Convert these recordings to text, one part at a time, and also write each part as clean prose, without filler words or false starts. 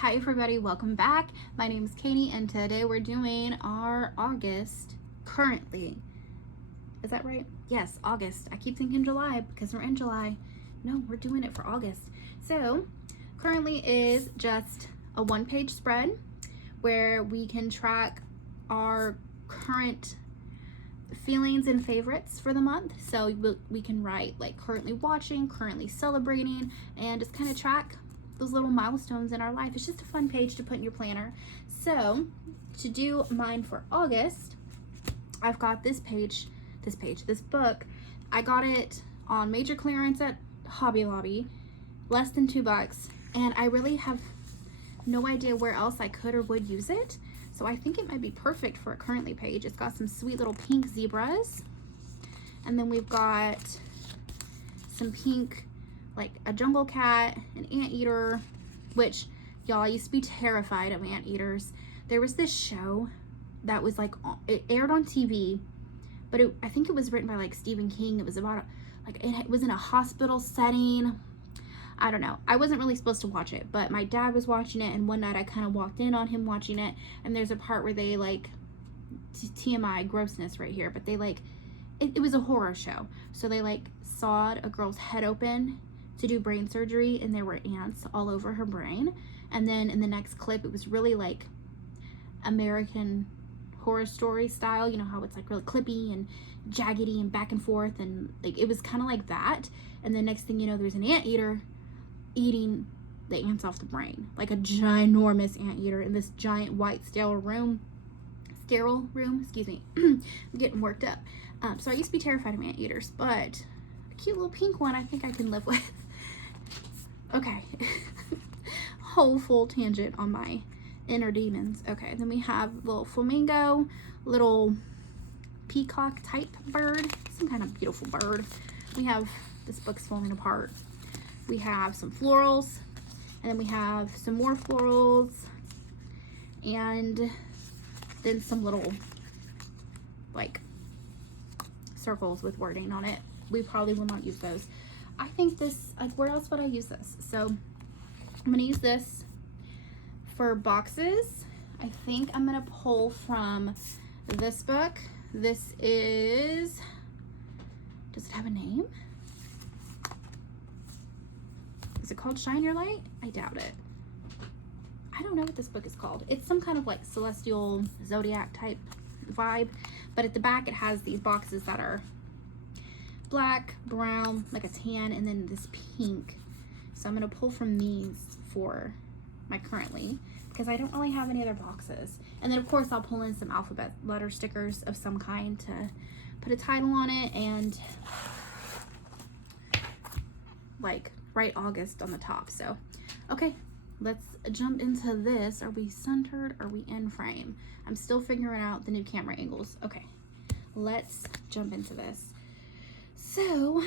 Hi everybody, welcome back. My name is Katie and today we're doing our August, currently. Is that right? Yes, August. I keep thinking July because we're in July. No, we're doing it for August. So, currently is just a one-page spread where we can track our current feelings and favorites for the month. So we can write like currently watching, currently celebrating, and just kind of track those little milestones in our life. It's just a fun page to put in your planner. So to do mine for August, I've got this book. I got it on major clearance at Hobby Lobby, less than $2, and I really have no idea where else I could or would use it. So I think it might be perfect for a currently page. It's got some sweet little pink zebras. And then we've got some pink, like a jungle cat, an anteater, which y'all, I used to be terrified of anteaters. There was this show that was like, it aired on TV, but I think it was written by like Stephen King. It was about, it was in a hospital setting. I don't know. I wasn't really supposed to watch it, but my dad was watching it, and one night I kind of walked in on him watching it, and there's a part where they like, TMI, grossness right here, but they like, it was a horror show. So they like sawed a girl's head open to do brain surgery, and there were ants all over her brain. And then in the next clip, it was really like American Horror Story style, you know how it's like really clippy and jaggedy and back and forth, and like it was kind of like that. And the next thing you know, there's an anteater eating the ants off the brain, like a ginormous anteater in this giant white sterile room, excuse me. I'm getting worked up. So I used to be terrified of anteaters, but a cute little pink one I think I can live with. Okay. Whole full tangent on my inner demons. Okay, then we have little flamingo, little peacock type bird, some kind of beautiful bird. We have, this book's falling apart. We have some florals, and then we have some more florals, and then some little like circles with wording on it. We probably will not use those. I think this, like, where else would I use this? So I'm gonna use this for boxes. I think I'm gonna pull from this book. This is, does it have a name? Is it called Shine Your Light? I doubt it. I don't know what this book is called. It's some kind of like celestial zodiac type vibe, but at the back it has these boxes that are black, brown, like a tan, and then this pink. So I'm gonna pull from these for my currently, because I don't really have any other boxes. And then of course I'll pull in some alphabet letter stickers of some kind to put a title on it and like write August on the top. So okay, let's jump into this. Are we centered? Are we in frame? I'm still figuring out the new camera angles. Okay, let's jump into this. So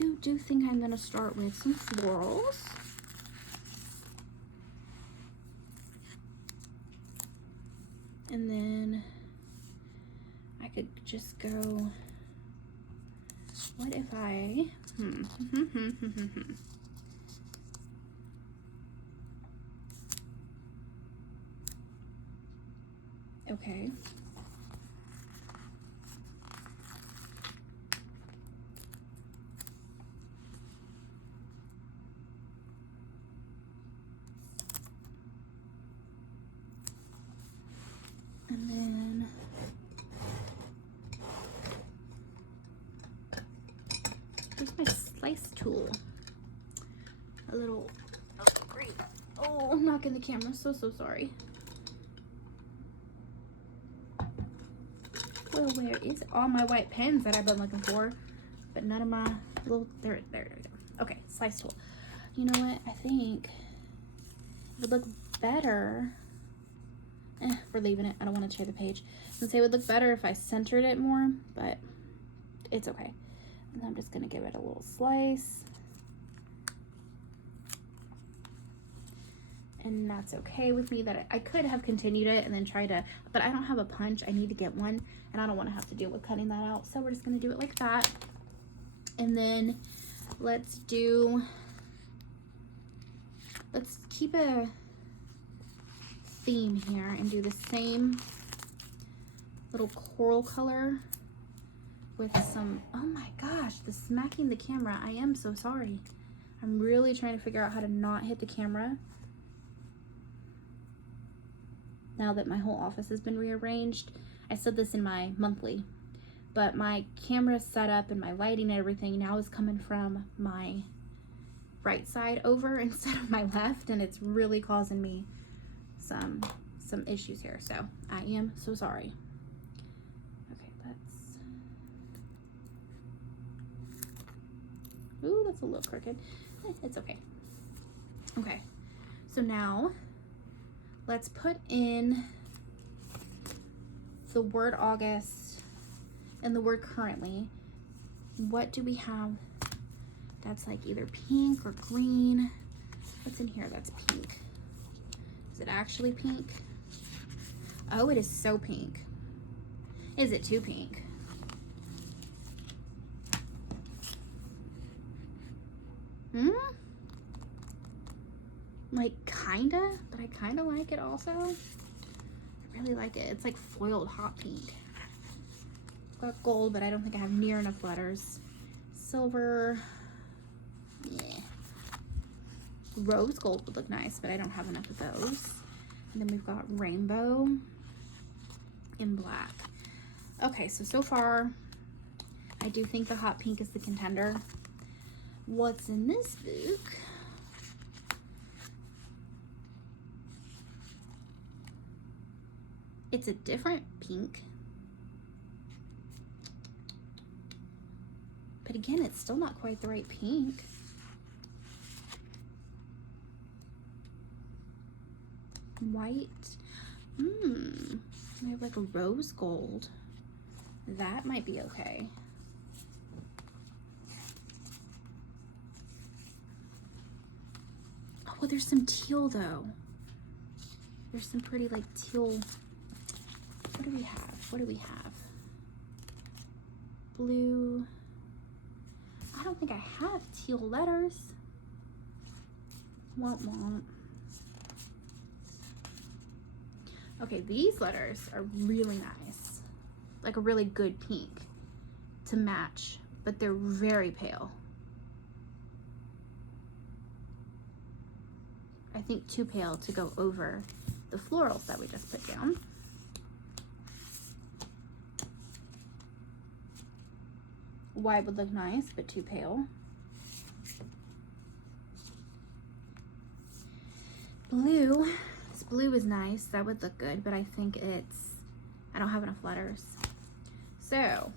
I do think I'm gonna start with some florals. And then I could just go, what if I, okay. And then here's my slice tool. A little, oh great. Oh, I'm knocking the camera, so sorry. Well, where is all my white pens that I've been looking for? But none of my little, there we go. Okay, slice tool. You know what, I think it would look better. We're leaving it. I don't want to tear the page. Since it would look better if I centered it more, but it's okay. And I'm just gonna give it a little slice. And that's okay with me. That I could have continued it and then try to, but I don't have a punch. I need to get one, and I don't want to have to deal with cutting that out. So we're just gonna do it like that. And then let's keep a theme here and do the same little coral color with some, oh my gosh, the smacking the camera. I am so sorry. I'm really trying to figure out how to not hit the camera now that my whole office has been rearranged. I said this in my monthly, but my camera setup and my lighting and everything now is coming from my right side over instead of my left, and it's really causing me some issues here, so I am so sorry. Okay, that's a little crooked. It's okay. Okay, so now let's put in the word August and the word currently. What do we have that's like either pink or green? What's in here that's pink? Is it actually pink? Oh, it is so pink. Is it too pink? Like kinda, but I kinda like it also. I really like it. It's like foiled hot pink. It's got gold, but I don't think I have near enough letters. Silver, yeah. Rose gold would look nice, but I don't have enough of those. And then we've got rainbow and black. Okay, so far, I do think the hot pink is the contender. What's in this book? It's a different pink. But again, it's still not quite the right pink. White. We have like a rose gold. That might be okay. Oh, there's some teal though. There's some pretty like teal. What do we have? What do we have? Blue. I don't think I have teal letters. Womp. Okay, these letters are really nice. Like a really good pink to match, but they're very pale. I think too pale to go over the florals that we just put down. White would look nice, but too pale. Blue. This blue is nice. That would look good, but I think I don't have enough letters. So,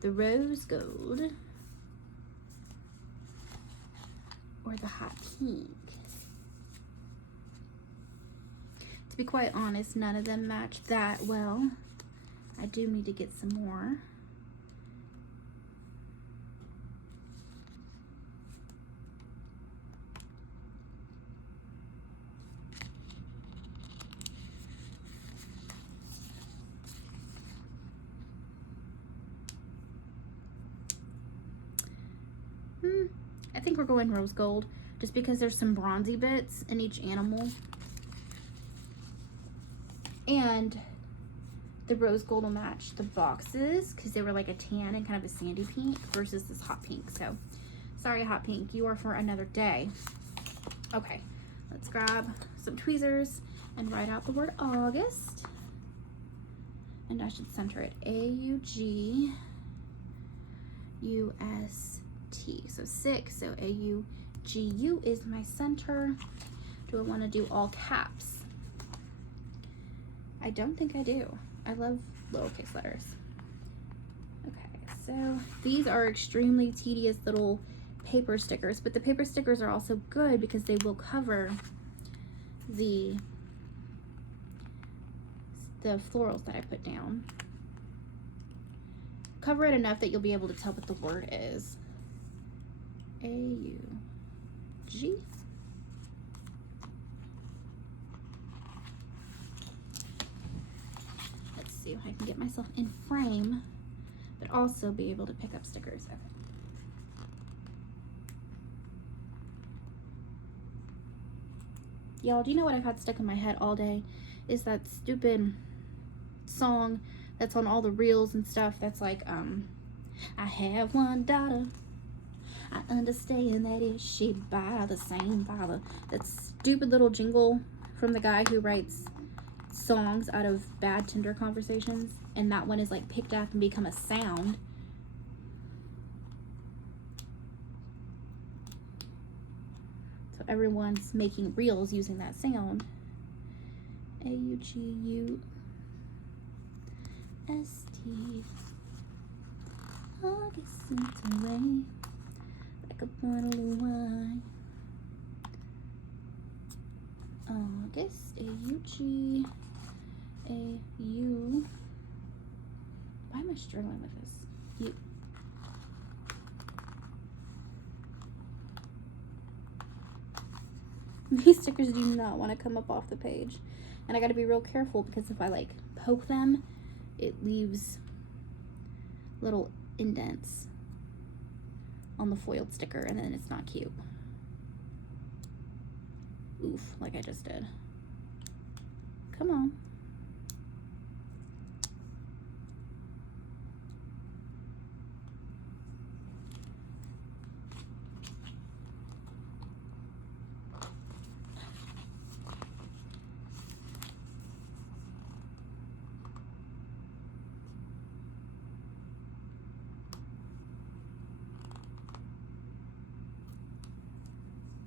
the rose gold or the hot pink. To be quite honest, none of them match that well. I do need to get some more. I think we're going rose gold just because there's some bronzy bits in each animal. And the rose gold will match the boxes because they were like a tan and kind of a sandy pink versus this hot pink. So sorry, hot pink, you are for another day. Okay, let's grab some tweezers and write out the word August. And I should center it A-U-G-U-S-T. So 6, so A-U-G-U is my center. Do I want to do all caps? I don't think I do. I love lowercase letters. Okay, so these are extremely tedious little paper stickers, but the paper stickers are also good because they will cover the florals that I put down. Cover it enough that you'll be able to tell what the word is. A-U-G. Let's see if I can get myself in frame, but also be able to pick up stickers. Okay. Y'all, do you know what I've had stuck in my head all day? Is that stupid song that's on all the reels and stuff that's like, I have one daughter. I understand that is she by the same father. That stupid little jingle from the guy who writes songs out of bad Tinder conversations. And that one is like picked up and become a sound. So everyone's making reels using that sound. A-U-G-U-S-T. August sent away like a bottle of wine. August, A-U-G-A-U. Why am I struggling with this? You. These stickers do not want to come up off the page. And I got to be real careful because if I like poke them, it leaves little indents on the foiled sticker and then it's not cute. Oof, like I just did. Come on.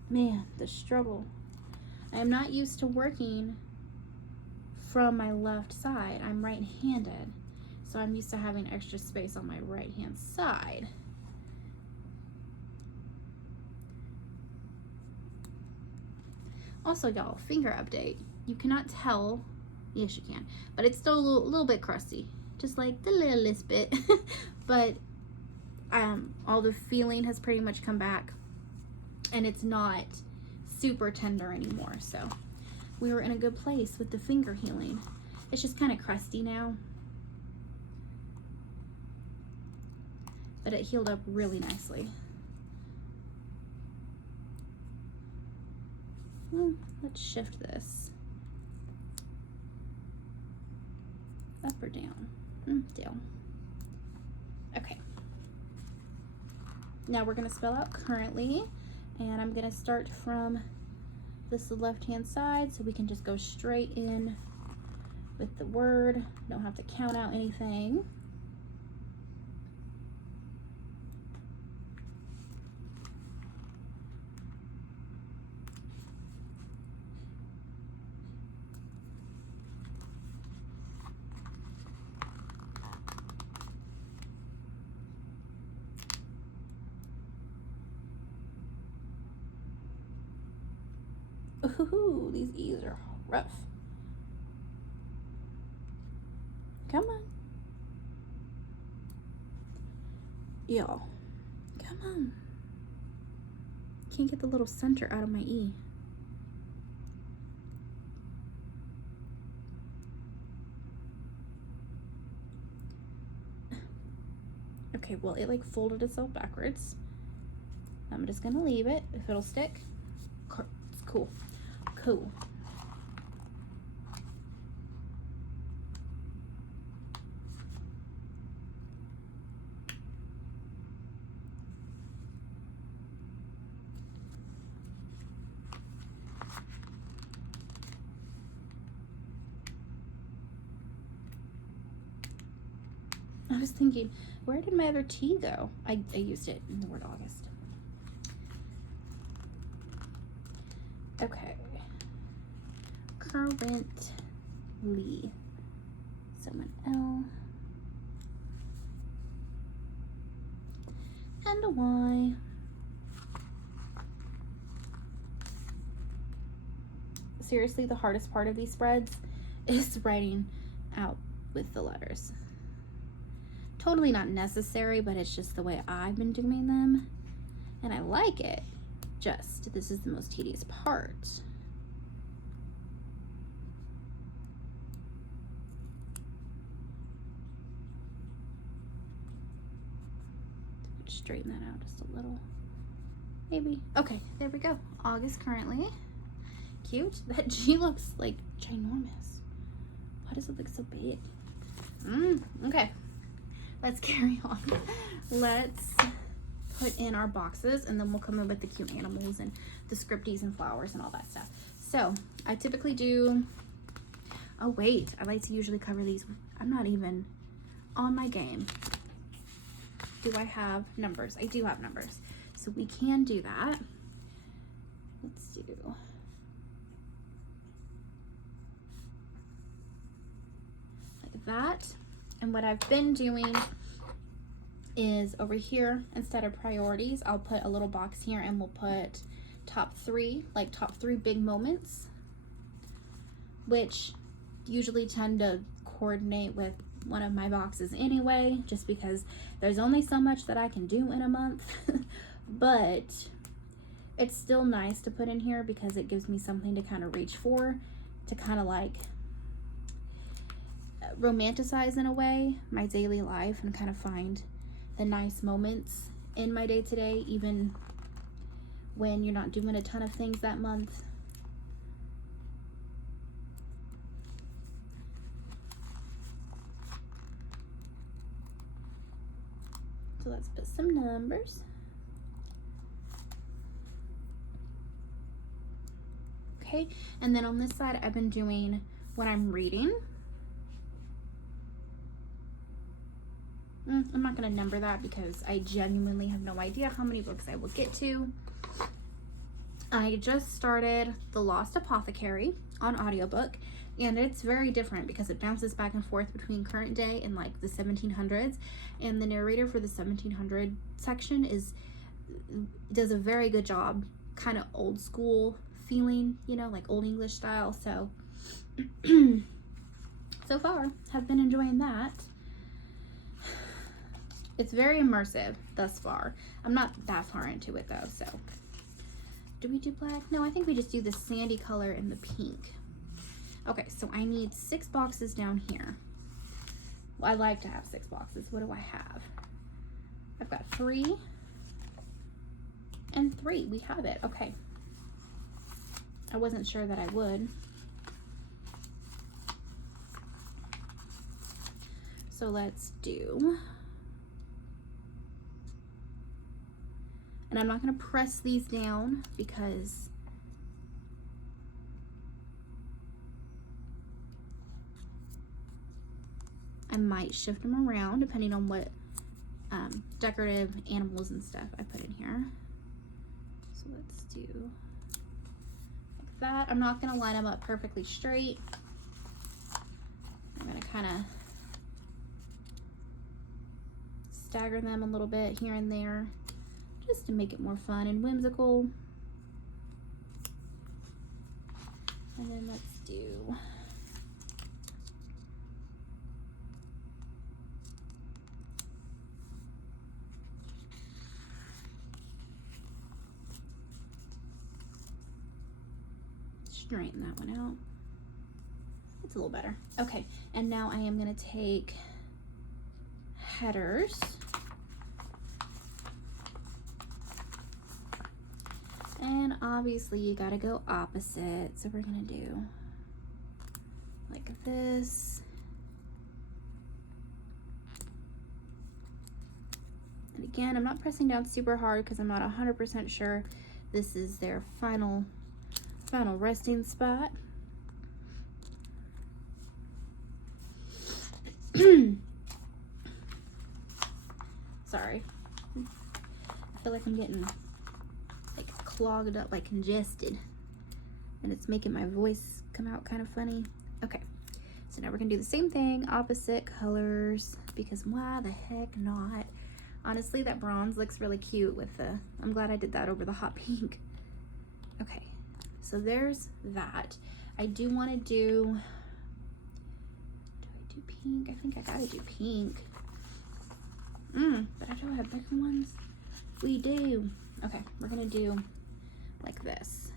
Man, the struggle. I am not used to working from my left side. I'm right-handed, so I'm used to having extra space on my right-hand side. Also, y'all, finger update. You cannot tell, yes you can, but it's still a little bit crusty, just like the littlest bit. But all the feeling has pretty much come back, and it's not super tender anymore. So we were in a good place with the finger healing. It's just kind of crusty now, but it healed up really nicely. Let's shift this up or down. Down. Okay. Now we're going to spell out currently, and I'm going to start from this left-hand side so we can just go straight in with the word. Don't have to count out anything. Ooh, these E's are rough. Come on. Y'all, come on. Can't get the little center out of my E. Okay, well, it like folded itself backwards. I'm just gonna leave it. If it'll stick, it's cool. Cool. I was thinking, where did my other T go? I used it in the word August. Okay. Currently. So an L. And a Y. Seriously, the hardest part of these spreads is writing out with the letters. Totally not necessary, but it's just the way I've been doing them, and I like it. Just, this is the most tedious part. Straighten that out just a little, maybe. Okay, there we go. August currently. Cute. That G looks like ginormous. Why does it look so big? Okay, let's carry on. Let's put in our boxes, and then we'll come in with the cute animals and the scripties and flowers and all that stuff. So I typically do, oh wait, I like to usually cover these. I'm not even on my game. Do I have numbers? I do have numbers. So we can do that. Let's do, like that. And what I've been doing is over here, instead of priorities, I'll put a little box here and we'll put top 3, like top 3 big moments, which usually tend to coordinate with one of my boxes anyway, just because there's only so much that I can do in a month. But it's still nice to put in here because it gives me something to kind of reach for, to kind of like romanticize in a way my daily life and kind of find the nice moments in my day-to-day, even when you're not doing a ton of things that month. So let's put some numbers. Okay, and then on this side, I've been doing what I'm reading. I'm not going to number that because I genuinely have no idea how many books I will get to. I just started The Lost Apothecary on audiobook, and it's very different because it bounces back and forth between current day and like the 1700s, and the narrator for the 1700 section does a very good job, kind of old school feeling, you know, like old English style. So so far have been enjoying that. It's very immersive thus far. I'm not that far into it though, so. Do we do black? No, I think we just do the sandy color and the pink. Okay, so I need 6 boxes down here. Well, I like to have 6 boxes. What do I have? I've got 3 and 3. We have it. Okay. I wasn't sure that I would. So let's do, and I'm not going to press these down because I might shift them around depending on what decorative animals and stuff I put in here. So let's do like that. I'm not going to line them up perfectly straight. I'm going to kind of stagger them a little bit here and there, just to make it more fun and whimsical. And then let's do, straighten that one out. It's a little better. Okay, and now I am going to take headers. And obviously you gotta go opposite. So we're gonna do like this. And again, I'm not pressing down super hard because I'm not 100% sure this is their final resting spot. Sorry. I feel like I'm getting like clogged up, like congested, and it's making my voice come out kind of funny. Okay, so now we're gonna do the same thing, opposite colors, because why the heck not? Honestly, that bronze looks really cute with the, I'm glad I did that over the hot pink. Okay, so there's that. I do want to do I do pink? I think I gotta do pink. But I don't have bigger ones. We do. Okay, we're gonna do like this.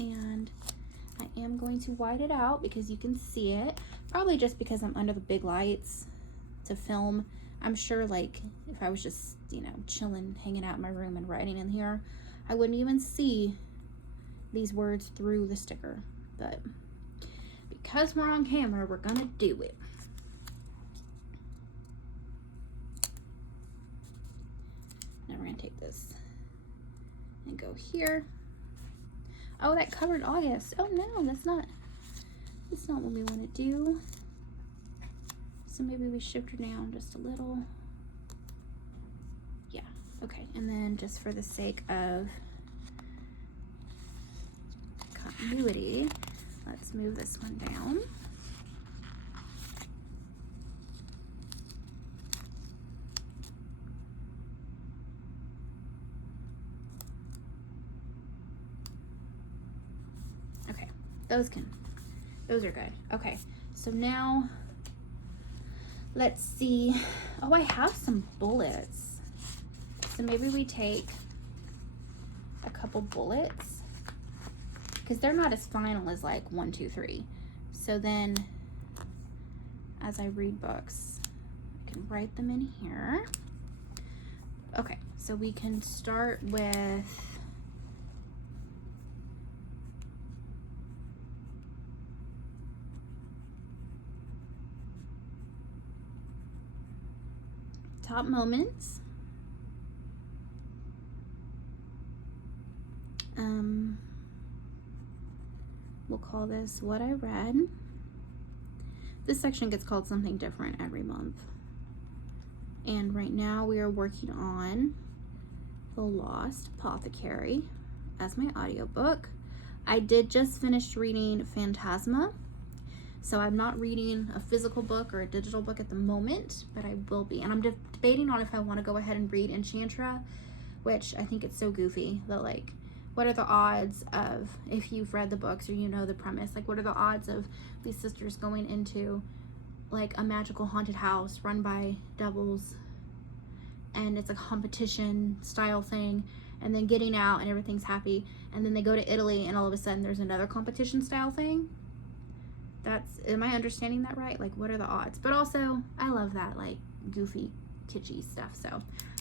And I am going to white it out because you can see it. Probably just because I'm under the big lights to film. I'm sure like if I was just, you know, chilling, hanging out in my room and writing in here, I wouldn't even see these words through the sticker, but because we're on camera, we're gonna do it. Now we're gonna take this and go here. Oh, that covered August. Oh no, that's not what we want to do. So maybe we shift her down just a little. Yeah, okay. And then just for the sake of continuity, let's move this one down. Okay, those are good. Okay, so now let's see. Oh, I have some bullets. So maybe we take a couple bullets because they're not as final as like 1, 2, 3. So then as I read books, I can write them in here. Okay, so we can start with top moments. We'll call this what I read. This section gets called something different every month. And right now we are working on The Lost Apothecary as my audiobook. I did just finish reading Phantasma, so I'm not reading a physical book or a digital book at the moment, but I will be. And I'm debating on if I want to go ahead and read Enchantra, which I think it's so goofy that, like, what are the odds of, if you've read the books or you know the premise, like what are the odds of these sisters going into like a magical haunted house run by devils, and it's a competition style thing, and then getting out and everything's happy, and then they go to Italy and all of a sudden there's another competition style thing. Am I understanding that right? Like, what are the odds? But also, I love that, like, goofy, kitschy stuff, so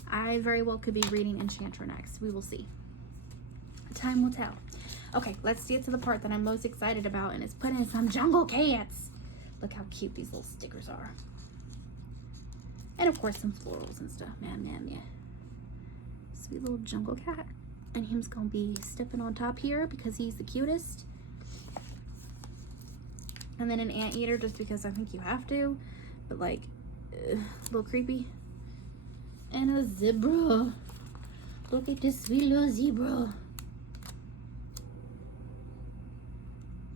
I very well could be reading Enchantra next. We will see. Time will tell. Okay, let's get to the part that I'm most excited about, and it's putting in some jungle cats. Look how cute these little stickers are. And of course some florals and stuff. Man. Sweet little jungle cat. And him's gonna be stepping on top here because he's the cutest. And then an anteater just because I think you have to. But like, a little creepy. And a zebra. Look at this sweet little zebra.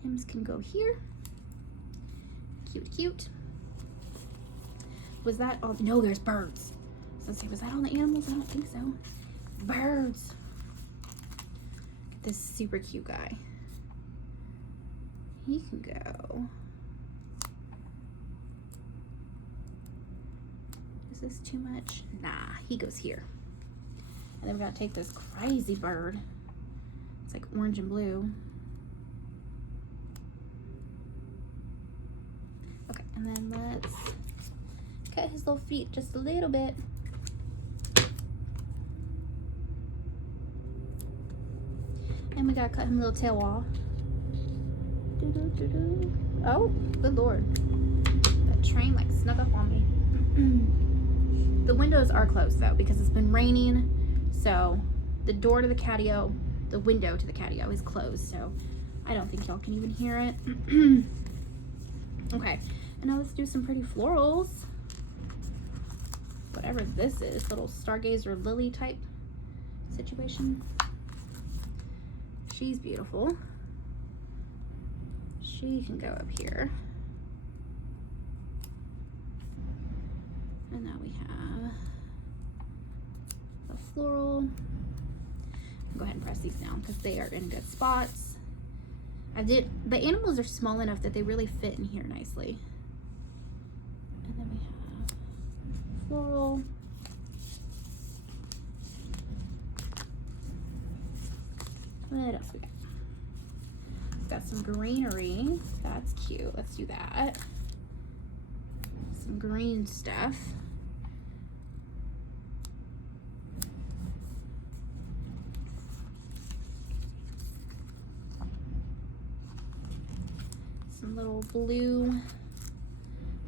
Hims can go here. Cute. Was that all? No, there's birds. So let's see, was that all the animals? I don't think so. Birds. Look at this super cute guy. He can go. Is this too much? Nah, he goes here. And then we gotta take this crazy bird. It's like orange and blue. Okay, and then let's cut his little feet just a little bit. And we gotta cut him a little tail off. Oh, good lord. That train like snuck up on me. The windows are closed though because it's been raining. So the door to the catio, the window to the catio is closed. So I don't think y'all can even hear it. Okay, and now let's do some pretty florals. Whatever this is, little stargazer lily type situation. She's beautiful. She can go up here. And now we have a floral. I'll go ahead and press these down because they are in good spots. The animals are small enough that they really fit in here nicely. And then we have floral. What else we got? We've got some greenery. That's cute. Let's do that. Some green stuff. some little blue,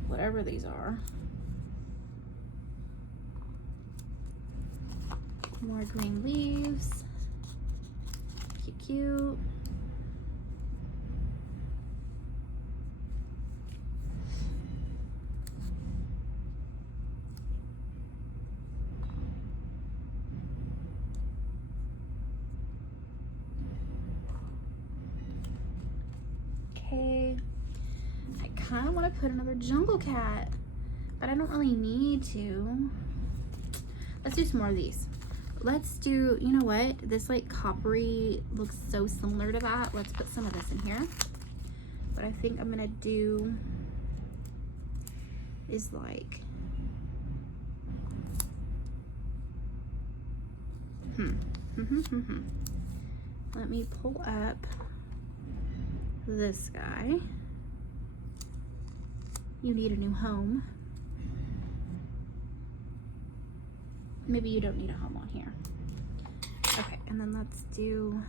whatever these are. More green leaves. Cute, cute. Okay, I kind of want to put another jungle cat, but I don't really need to. Let's do some more of these. Let's do, you know what? This like coppery looks so similar to that. Let's put some of this in here. What I think I'm gonna do is like, let me pull up this guy. You need a new home. Maybe you don't need a home on here. Okay, and then let's do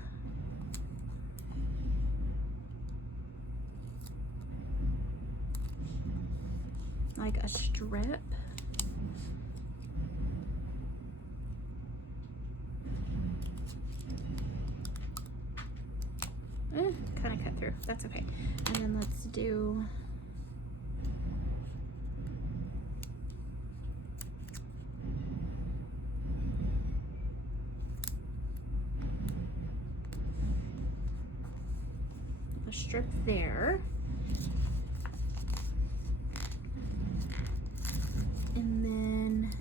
like a strip. Kind of cut through. That's okay. And then let's do a strip there. And then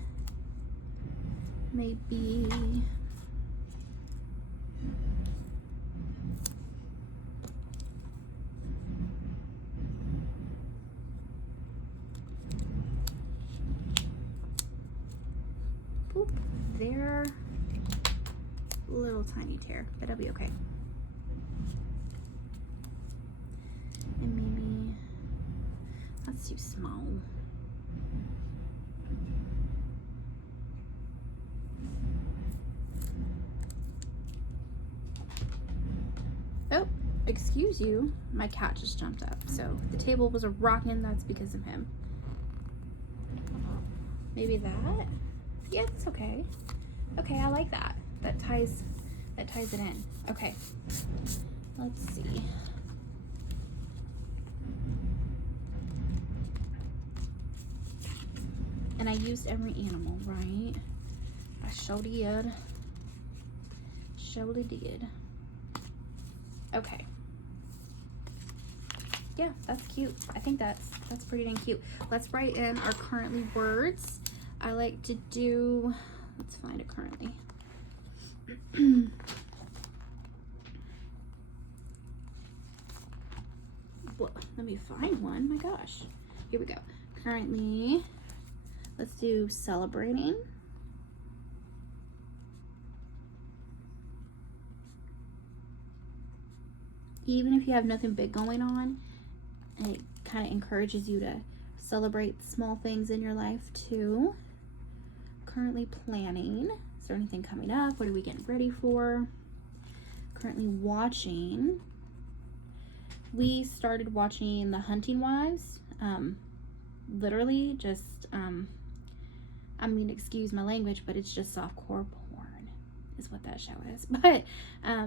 maybe boop, there. Little tiny tear, but it'll be okay. And maybe that's too small. Oh, excuse you. My cat just jumped up. So the table was a rockin', that's because of him. Maybe that? Yeah, that's okay. Okay, I like that. That ties it in. Okay. Let's see. And I used every animal, right? I sure did. Surely did. Okay. Yeah, that's cute. I think that's pretty dang cute. Let's write in our currently words. I like to do, let's find it currently. Well, let me find one. My gosh. Here we go. Currently, let's do celebrating. Even if you have nothing big going on, it kind of encourages you to celebrate small things in your life too. Currently planning. Is there anything coming up? What are we getting ready for? Currently watching. We started watching The Hunting Wives. Literally just, I mean, excuse my language, but it's just softcore porn is what that show is. But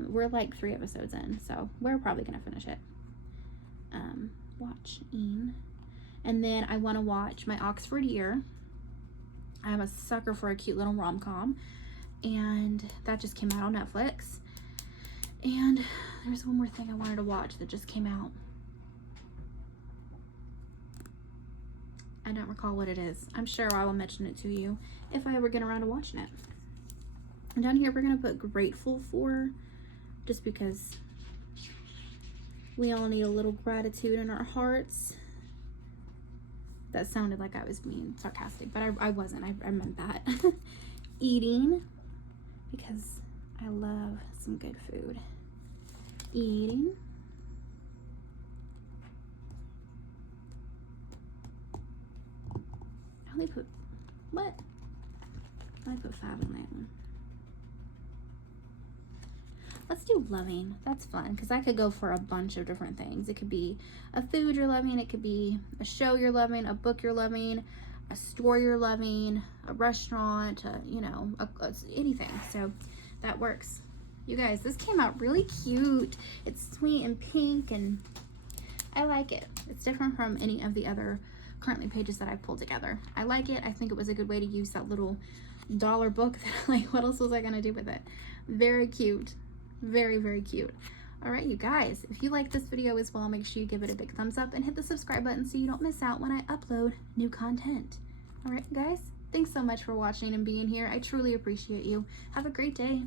we're like 3 episodes in, so we're probably gonna finish it. Watching. And then I want to watch My Oxford Year. I'm a sucker for a cute little rom-com, and that just came out on Netflix. And there's one more thing I wanted to watch that just came out. I don't recall what it is. I'm sure I will mention it to you if I ever get around to watching it. And down here we're gonna put grateful for, just because we all need a little gratitude in our hearts. That sounded like I was being sarcastic, but I wasn't. I meant that. Eating, because I love some good food. Eating. I only put, what? I put 5 on that one. Let's do loving. That's fun because I could go for a bunch of different things. It could be a food you're loving. It could be a show you're loving, a book you're loving, a store you're loving, a restaurant, you know, anything. So that works. You guys, this came out really cute. It's sweet and pink, and I like it. It's different from any of the other currently pages that I've pulled together. I like it. I think it was a good way to use that little dollar book. Like, what else was I gonna do with it? Very cute. Very, very cute. All right, you guys, if you like this video as well, make sure you give it a big thumbs up and hit the subscribe button so you don't miss out when I upload new content. All right, guys, thanks so much for watching and being here. I truly appreciate you. Have a great day.